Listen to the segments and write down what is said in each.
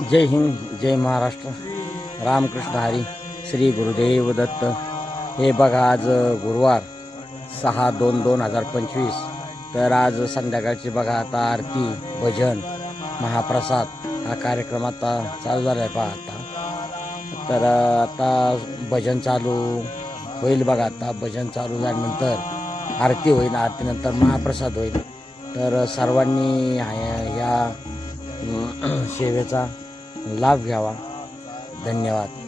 जय हिंद जय महाराष्ट्र. रामकृष्ण हरी श्री गुरुदेव दत्त. हे बघा आज गुरुवार सहा दोन दोन हजार पंचवीस. तर आज संध्याकाळची बघा आता आरती भजन महाप्रसाद हा कार्यक्रम आता चालू झाला आहे पहा आता. तर आता भजन चालू होईल बघा आता. भजन चालू झाल्यानंतर आरती होईल आरतीनंतर महाप्रसाद होईल. तर सर्वांनी ह्या- सेवेचा लाभ घ्यावा. धन्यवाद.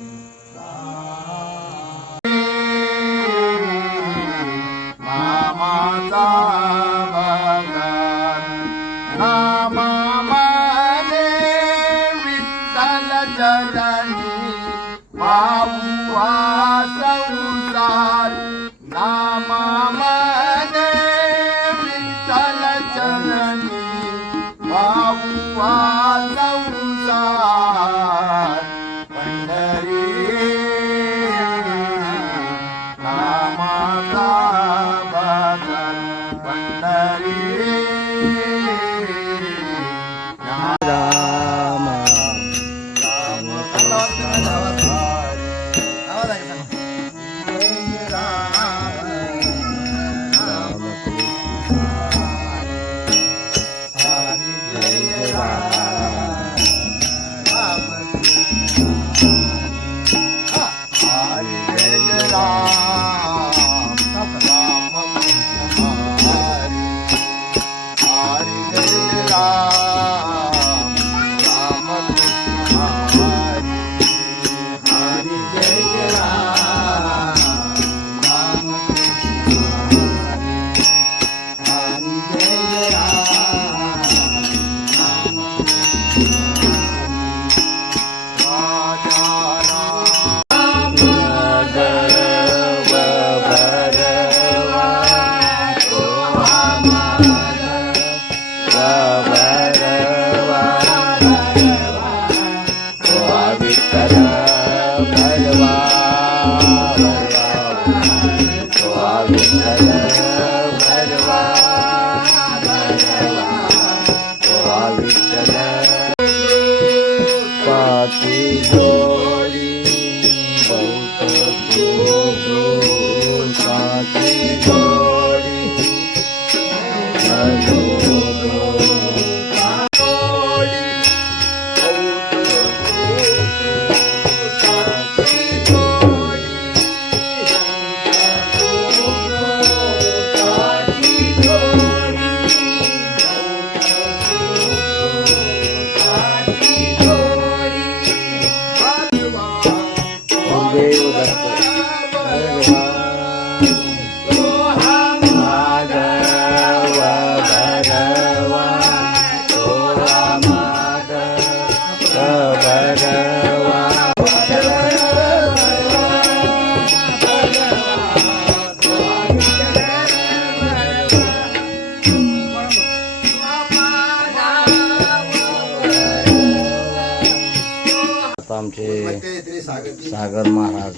सागर महाराज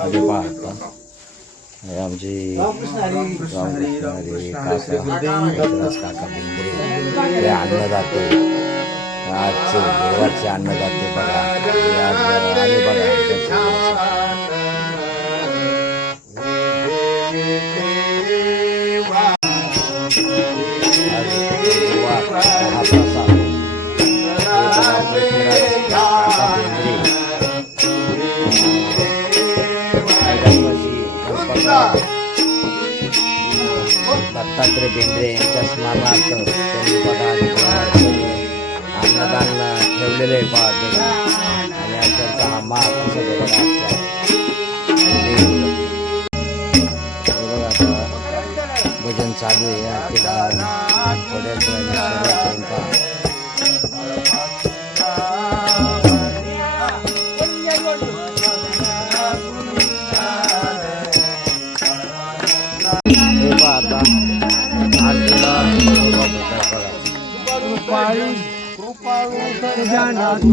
आधी पाहता आमचे रामकृष्ण काका बेंद्रे। हे अन्नदाते। आजचे देवाचे अन्नदाते बघा. आज आले बघा. दत्तात्रय बेंद्रे यांच्या स्मरणार्थ त्यांनी बघा अन्नदान ठेवलेले आहे पहा आणि त्यांचा हा माग कसं बघा भजन चालू आहे थोड्याच वेळाने सुरुवात होईल कृपाळू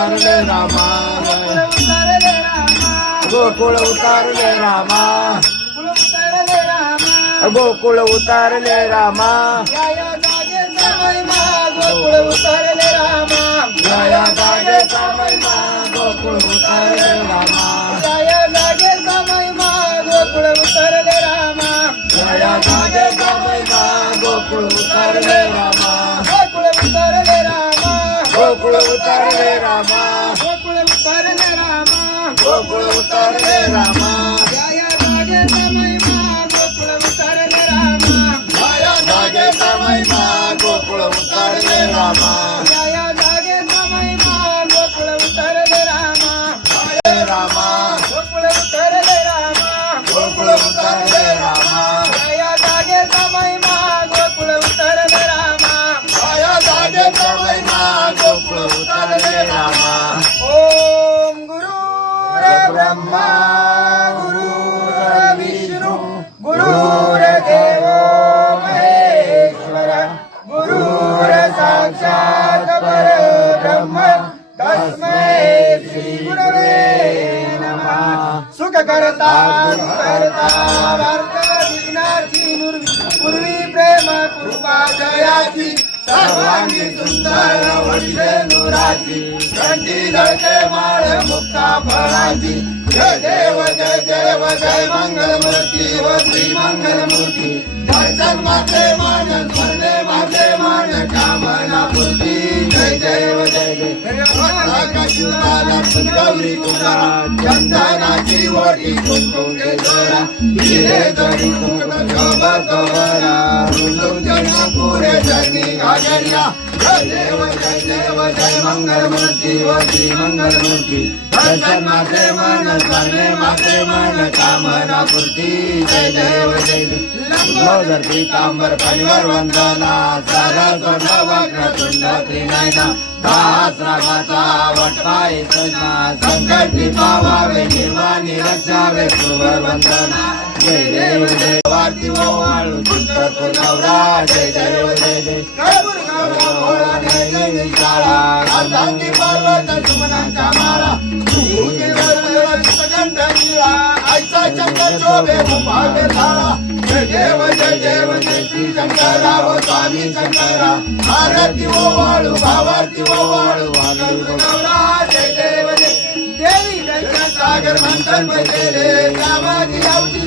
उतारले रामा. गोकुळ उतारले रामा. गोकुळ उतारले रामा. गोकुळ उतारले रामा गोकुळ उतारले रामा. गोकुळ उतारले करता करता भारत विघ्नाची पूर्वी प्रेम कृपा जयाची सर्वांनी सुंदर वडिले नुराची कंठी धडके माळ मुक्ता फळाची जय देव जय देव जय मंगलमूर्ती व श्री मंगलमूर्ती. दर्शन माते मान स्मरणे माते मान कामना पूर्ती जय देव जय गौरी चंदनाची ओटी जोरा हिरे पुरे जनी जय देव जय देव जय मंगलमूर्ती व श्री मंगलमूर्ती दर्शन माते मन स्मरणे माते मन कामना पूर्ती जय देव जय देव लंबोदर पीतांबर परिवार वंदना सरस वक्र तुंड त्रिनयना दास वटपाई वटपाय सजना संकट पावावे निर्वाणी रक्षावे सुवर वंदना जय देव जय आरती वाळू चित्तर पुनवरा जय देव जय देव जय जय शाळा अर्धांगी पर्वत सुमनांचा माळा. आईचा चंद्र शोभे भाग्य झाला जय देव जय देव जय श्री शंकरा व स्वामी शंकरा. आरती ओवाळू भावारती ओवाळू जय देव जय देवी सागर मंथन बसले कामाची आवती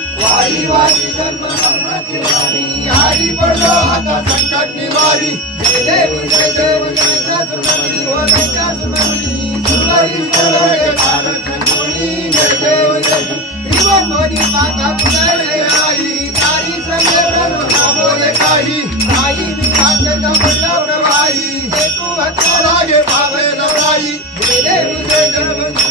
आई वारी जन्म मरणाची वारी आई पडलो आता संकट निवारी. जय देव जय देव जय सुमणी हो जय सुमणी सुमणी सर्वे भारत कोणी जय देव जय जीवन मोदी माता पुनरे आई. तारी संगे प्रभु नामोले काही. आई विकास जमलो रवाई हे तू भक्त लागे पावे लढाई. जय देव जय देव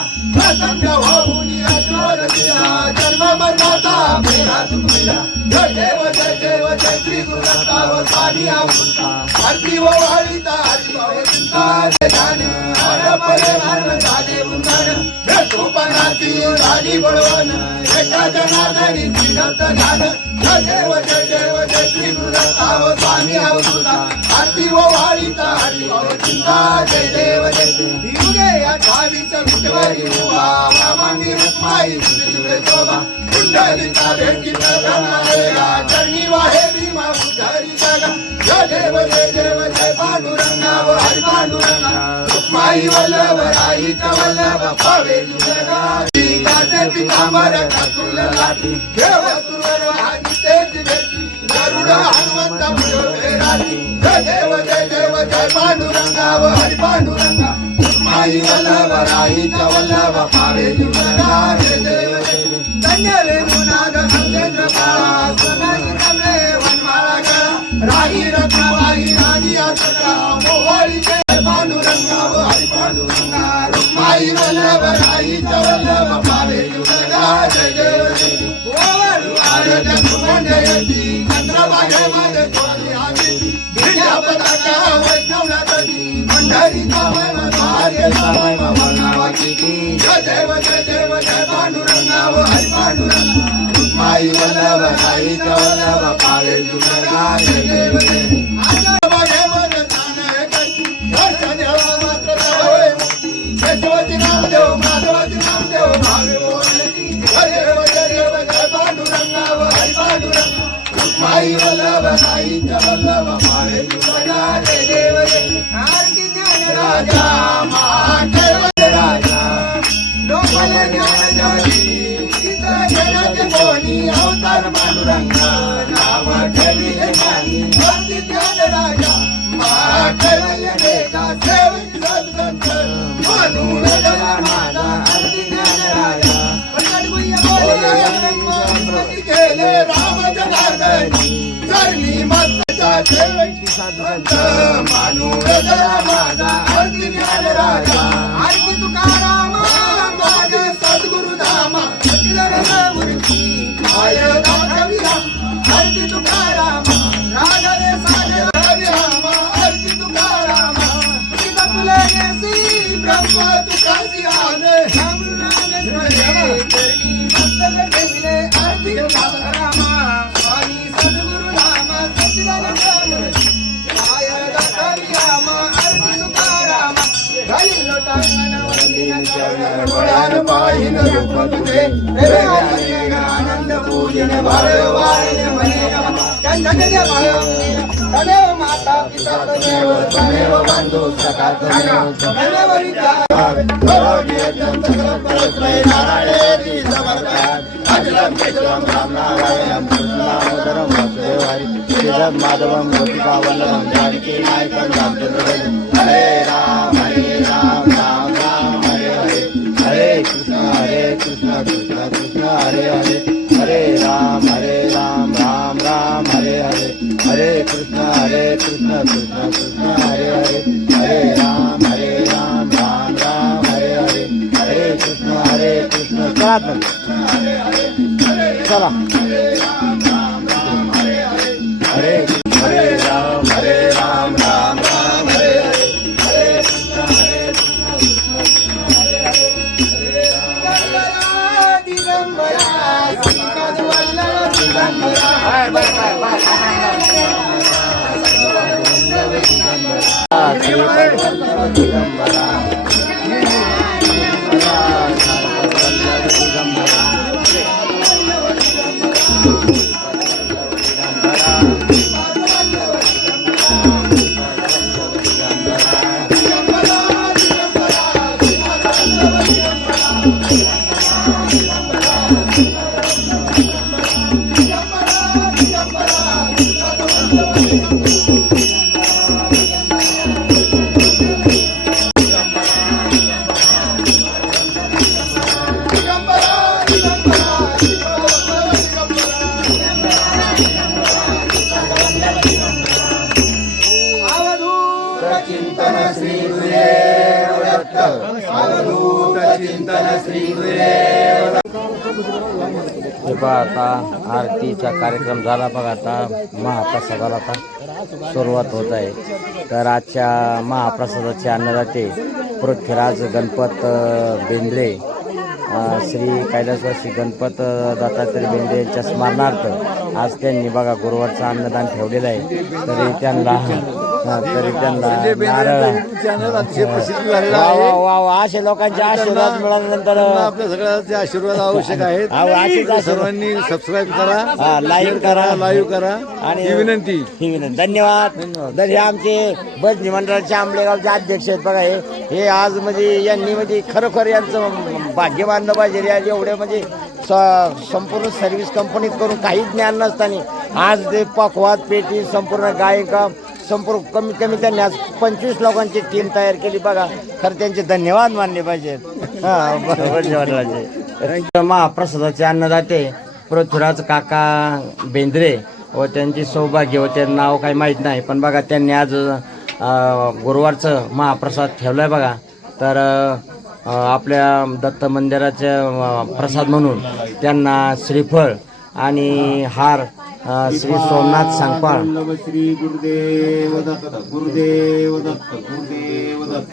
अति व वाळीता हरिभाव चिंता जय मेरा जय जय व जय देव जय जय देव जय श्री व स्वामी अवधूता आरती व वाळीता हरिभाव चिंता जय ध्यान हर परे भान झाले उंदन भेटोपणाची राणी बळवण एका जनार्दनी श्रीरथ ध्यान जय देव जय देव जय श्री गुरुदत्ता व स्वामी अवधूता आरती व वाळीता हरिभाव चिंता जय देव जय देव. या अठ्ठावीस विठवारी उभा वामांगी रत्माई सुंदरी शोभा. कुंडलिका भेटी ब्रह्मदेवा चरणी वाहे भीमा बुधारी जागा। जय देव जय देव जय पांडुरंगा व हरि पांडुरंगा। माई वल्लभ राईचा वल्लभ पावे जगा काचे पितांबर कातुल लाटी देव सुरवर वाहनी तेज भेटी। गरुड हनुमंत मुळे राटी जय देव जय देव जय पांडुरंगा व हरि पांडुरंगा। माई वल्लभ राईचा वल्लभ देव। सोनाई वनमाळा गळा। राही रत्नबाई राणी असता देव जय देव जय पांडुरंगा व हरी पांडुरंगा माई वल्लभ राईचा वल्लभ पावे जुगला जय देव जय देव राजा महादेव राजा लोकले ज्ञान कोणी अवतार पांडुरंगा ठेविले ज्ञान राजा महादेव सेवक म्हणून माझा ज्ञान राजा मत्ताच्या सेवक सत्संग म्हणून दला माझा आरती ज्ञान राजा आरती माझे सद्गुरु नामा मूर्ती काय आरती आरती तुला नेसी ब्रह्म तुकासी आले राम नाम स्मरे ठेविले आरती पाहिन रूप तुझे रे हरी आनंद पूजन भाळ वाळे मने त्यांच्या कधी भाळ तदेव माता पिता तदेव तदेव बंधू सखा तदेव तदेव विद्या भरोगियं सकल परस्मै नारायणी समर्पयामि अजलम केशवम राम नारायणं कृष्णावतारं वासुदेवारि श्रीधर हरे कृष्ण हरे कृष्ण कृष्ण कृष्ण हरे हरे। हरे राम हरे राम राम राम हरे हरे। हरे कृष्ण हरे कृष्ण कृष्ण कृष्ण हरे हरे। हरे राम हरे राम राम राम हरे हरे। हरे कृष्ण हरे कृष्ण चला। तर. चला हे बघा आता आरतीचा कार्यक्रम झाला बघा आता महाप्रसादाला आता सुरुवात होत आहे. तर आजच्या महाप्रसादाचे अन्नदाते पृथ्वीराज गणपत बेंद्रे श्री कैलासवासी गणपत दत्तात्रय बेंद्रे यांच्या स्मरणार्थ आज त्यांनी बघा गुरुवारचं अन्नदान ठेवलेलं आहे. तरी त्यांना तरी त्यांना वा असे लोकांचे आशीर्वाद मिळाल्यानंतर आपल्या सगळ्यांचे आशीर्वाद आवश्यक आहेत. सर्वांनी सबस्क्राईब करा हा, लाईक करा. लाईव्ह करा. आणि विनंती. ही विनंती. धन्यवाद. तर हे आमचे भजनी मंडळाचे आंबलेगावचे अध्यक्ष आहेत. बघा हे हे आज म्हणजे यांनी म्हणजे खरोखर यांचं भाग्य मानलं पाहिजे या एवढे म्हणजे संपूर्ण सर्व्हिस कंपनीत करून काही ज्ञान नसताना आज ते पकवाद पेटी संपूर्ण गायिका संपूर्ण कमीत कमी त्यांनी आज पंचवीस लोकांची टीम तयार केली. बघा खरं त्यांचे धन्यवाद मानले पाहिजेत हा भजनी पाहिजे महाप्रसादाचे अन्नदाते पृथ्वीराज काका बेंद्रे व त्यांची सौभाग्य व त्यांचं नाव काही माहीत नाही पण बघा त्यांनी आज गुरुवारचं महाप्रसाद ठेवलं आहे बघा. तर आपल्या दत्त मंदिराचे प्रसाद म्हणून त्यांना श्रीफळ आणि हार श्री सोमनाथ सांगपाळ. श्री गुरुदेव दत्त गुरुदेव दत्त गुरुदेव दत्त.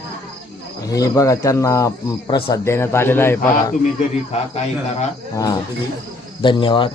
हे बघा त्यांना प्रसाद देण्यात आलेला आहे बघा. तुम्ही घरी खा काही करा. हां. धन्यवाद.